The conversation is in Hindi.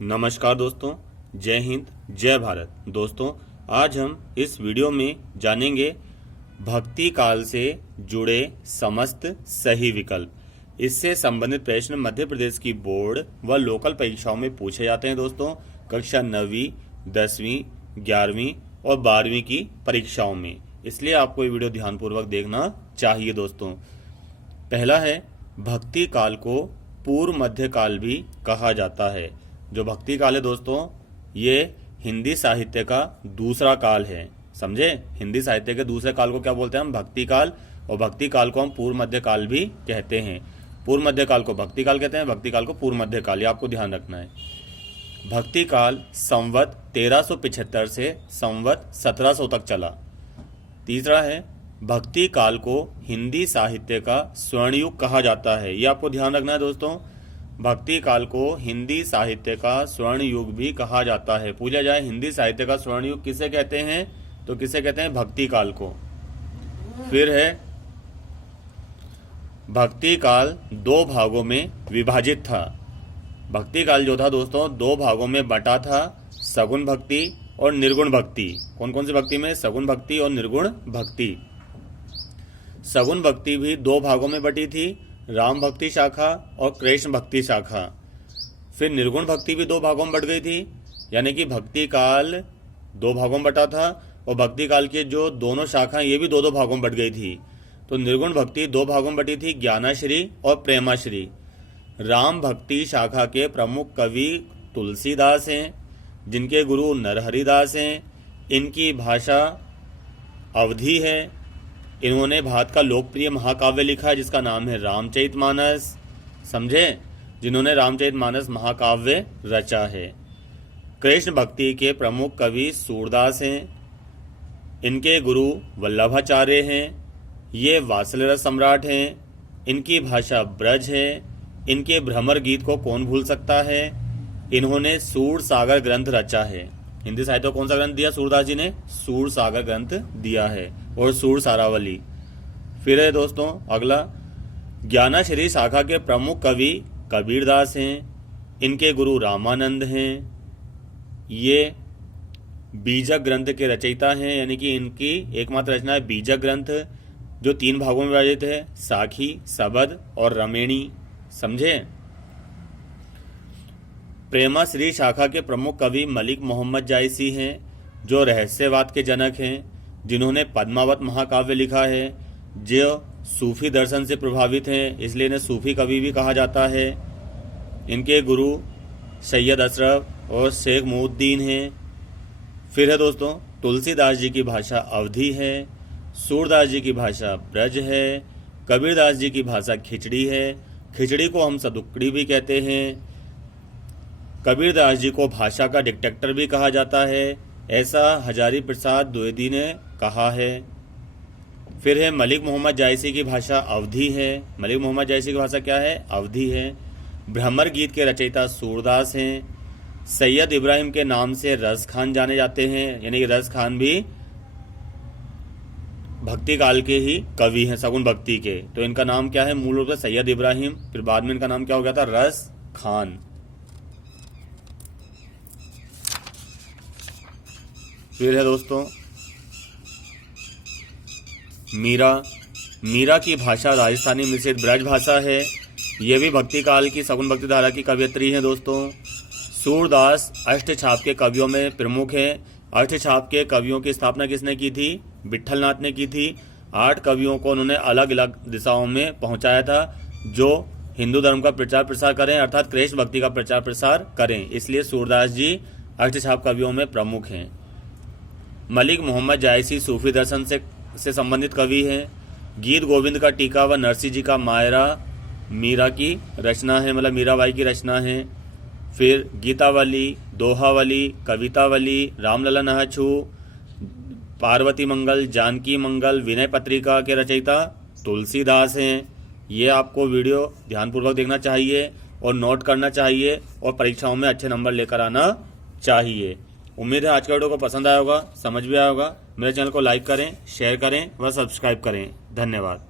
नमस्कार दोस्तों, जय हिंद जय भारत। दोस्तों, आज हम इस वीडियो में जानेंगे भक्ति काल से जुड़े समस्त सही विकल्प। इससे संबंधित प्रश्न मध्य प्रदेश की बोर्ड व लोकल परीक्षाओं में पूछे जाते हैं। दोस्तों, कक्षा 9वीं, 10वीं, 11वीं और 12वीं की परीक्षाओं में, इसलिए आपको ये वीडियो ध्यानपूर्वक देखना चाहिए। दोस्तों, पहला है भक्ति काल को पूर्व मध्य काल भी कहा जाता है। जो भक्ति काल है दोस्तों, ये हिंदी साहित्य का दूसरा काल है। समझे? हिंदी साहित्य के दूसरे काल को क्या बोलते हैं हम? भक्ति काल। और भक्ति काल को हम पूर्व मध्य काल भी कहते हैं। पूर्व मध्य काल को भक्ति काल कहते हैं, भक्ति काल को पूर्व मध्य काल, ये आपको ध्यान रखना है। भक्ति काल संवत 1375 से संवत 1700 तक चला। तीसरा है भक्ति काल को हिंदी साहित्य का स्वर्ण युग कहा जाता है। ये आपको ध्यान रखना है दोस्तों। भक्ति काल को हिंदी साहित्य का स्वर्ण युग भी कहा जाता है। पूछा जाए हिंदी साहित्य का स्वर्ण युग किसे कहते हैं, तो किसे कहते हैं? भक्ति काल को। फिर है भक्ति काल दो भागों में विभाजित था। भक्ति काल जो था दोस्तों, दो भागों में बटा था, सगुण भक्ति और निर्गुण भक्ति। कौन कौन सी भक्ति में? सगुण भक्ति और निर्गुण भक्ति। सगुण भक्ति भी दो भागों में बटी थी, राम भक्ति शाखा और कृष्ण भक्ति शाखा। फिर निर्गुण भक्ति भी दो भागों में बट गई थी, यानी कि भक्ति काल दो भागों में बटा था और भक्ति काल के जो दोनों शाखाएं ये भी दो दो भागों में बट गई थी। तो निर्गुण भक्ति दो भागों में बटी थी, ज्ञानाश्री और प्रेमाश्री। राम भक्ति शाखा के प्रमुख कवि तुलसीदास हैं, जिनके गुरु नरहरिदास हैं। इनकी भाषा अवधी है। इन्होंने भारत का लोकप्रिय महाकाव्य लिखा है जिसका नाम है रामचरितमानस। समझे? जिन्होंने रामचरितमानस महाकाव्य रचा है। कृष्ण भक्ति के प्रमुख कवि सूरदास हैं। इनके गुरु वल्लभाचार्य हैं। ये वात्सल्य रस सम्राट हैं। इनकी भाषा ब्रज है। इनके भ्रमर गीत को कौन भूल सकता है। इन्होंने सूर सागर ग्रंथ रचा है। हिंदी साहित्य को कौन सा ग्रंथ दिया? सूरदास जी ने सूर सागर ग्रंथ दिया है और सूर सारावली। फिर है दोस्तों अगला, ज्ञानाश्री शाखा के प्रमुख कवि कबीरदास हैं। इनके गुरु रामानंद हैं। ये बीजक ग्रंथ के रचयिता हैं, यानी कि इनकी एकमात्र रचना है बीजक ग्रंथ, जो 3 भागों में विभाजित है, साखी, सबद और रमेणी। समझे? प्रेमाश्री शाखा के प्रमुख कवि मलिक मोहम्मद जायसी हैं, जो रहस्यवाद के जनक हैं, जिन्होंने पद्मावत महाकाव्य लिखा है, जो सूफी दर्शन से प्रभावित हैं, इसलिए इन्हें सूफी कवि भी कहा जाता है। इनके गुरु सैयद अशरफ और शेख मुद्दीन हैं। फिर है दोस्तों तुलसीदास जी की भाषा अवधी है, सूरदास जी की भाषा ब्रज है, कबीरदास जी की भाषा खिचड़ी है। खिचड़ी को हम सदुक्कड़ी भी कहते हैं। कबीरदास जी को भाषा का डिटेक्टर भी कहा जाता है, ऐसा हजारी प्रसाद द्विवेदी ने कहा है। फिर है मलिक मोहम्मद जायसी की भाषा अवधी है। मलिक मोहम्मद जायसी की भाषा क्या है? अवधी है। भ्रमर गीत के रचयिता सूरदास हैं। सैयद इब्राहिम के नाम से रस खान जाने जाते हैं, यानी कि रस खान भी भक्ति काल के ही कवि हैं, सगुन भक्ति के। तो इनका नाम क्या है? मूल रूप से सैयद इब्राहिम, फिर बाद में इनका नाम क्या हो गया था? रस खान। फिर है दोस्तों मीरा की भाषा राजस्थानी मिश्रित ब्रज भाषा है। यह भी भक्ति काल की सगुन भक्ति धारा की कवयित्री है। दोस्तों, सूरदास अष्टछाप के कवियों में प्रमुख हैं। अष्टछाप के कवियों की स्थापना किसने की थी? विट्ठलनाथ ने की थी। 8 कवियों को उन्होंने अलग अलग दिशाओं में पहुंचाया था, जो हिंदू धर्म का प्रचार प्रसार करें, अर्थात कृष्ण भक्ति का प्रचार प्रसार करें। इसलिए सूरदास जी अष्टछाप कवियों में प्रमुख हैं। मलिक मोहम्मद जायसी सूफी दर्शन से संबंधित कवि हैं। गीत गोविंद का टीका व नरसिंह जी का मायरा मीरा की रचना है, मतलब मीराबाई की रचना है। फिर गीतावली, दोहावली, कवितावली, रामलला नहाछू, पार्वती मंगल, जानकी मंगल, विनय पत्रिका के रचयिता तुलसीदास हैं। ये आपको वीडियो ध्यानपूर्वक देखना चाहिए और नोट करना चाहिए और परीक्षाओं में अच्छे नंबर लेकर आना चाहिए। उम्मीद है आज का वीडियो को पसंद आया होगा, समझ भी आया होगा। मेरे चैनल को लाइक करें, शेयर करें व सब्सक्राइब करें। धन्यवाद।